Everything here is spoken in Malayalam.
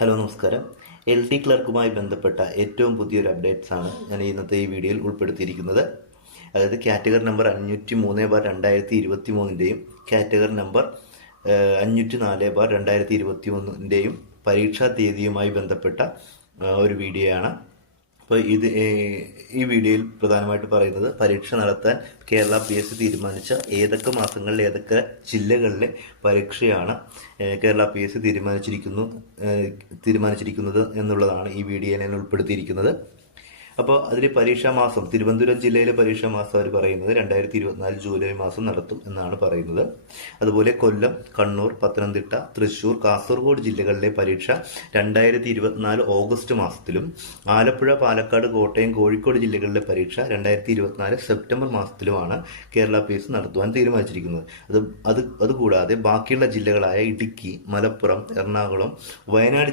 ഹലോ നമസ്കാരം. LD ക്ലർക്കുമായി ബന്ധപ്പെട്ട ഏറ്റവും പുതിയൊരു അപ്ഡേറ്റ്സ് ആണ് ഞാൻ ഇന്നത്തെ ഈ വീഡിയോയിൽ ഉൾപ്പെടുത്തിയിരിക്കുന്നത്. അതായത് കാറ്റഗറി നമ്പർ 503/2023 കാറ്റഗറി നമ്പർ 504/2023 പരീക്ഷാ തീയതിയുമായി ബന്ധപ്പെട്ട ഒരു വീഡിയോ ആണ്. അപ്പോൾ ഈ വീഡിയോയിൽ പ്രധാനമായിട്ട് പറയുന്നത് പരീക്ഷ നടത്താൻ കേരള PSC തീരുമാനിച്ച ഏതൊക്കെ മാസങ്ങളിൽ ഏതൊക്കെ ജില്ലകളിലെ പരീക്ഷയാണ് കേരള PSC തീരുമാനിച്ചിരിക്കുന്നത് എന്നുള്ളതാണ് ഈ വീഡിയോയിൽ ഞാൻ ഉൾപ്പെടുത്തിയിരിക്കുന്നത്. അപ്പോൾ അതിൽ പരീക്ഷാ മാസം തിരുവനന്തപുരം ജില്ലയിലെ പരീക്ഷാ മാസം അവർ പറയുന്നത് 2024 ജൂലൈ മാസം നടത്തും എന്നാണ് പറയുന്നത്. അതുപോലെ കൊല്ലം, കണ്ണൂർ, പത്തനംതിട്ട, തൃശൂർ, കാസർഗോഡ് ജില്ലകളിലെ പരീക്ഷ 2024 ഓഗസ്റ്റ് മാസത്തിലും, ആലപ്പുഴ, പാലക്കാട്, കോട്ടയം, കോഴിക്കോട് ജില്ലകളിലെ പരീക്ഷ 2024 സെപ്റ്റംബർ മാസത്തിലുമാണ് കേരള PSC നടത്തുവാൻ തീരുമാനിച്ചിരിക്കുന്നത്. അതുകൂടാതെ ബാക്കിയുള്ള ജില്ലകളായ ഇടുക്കി, മലപ്പുറം, എറണാകുളം, വയനാട്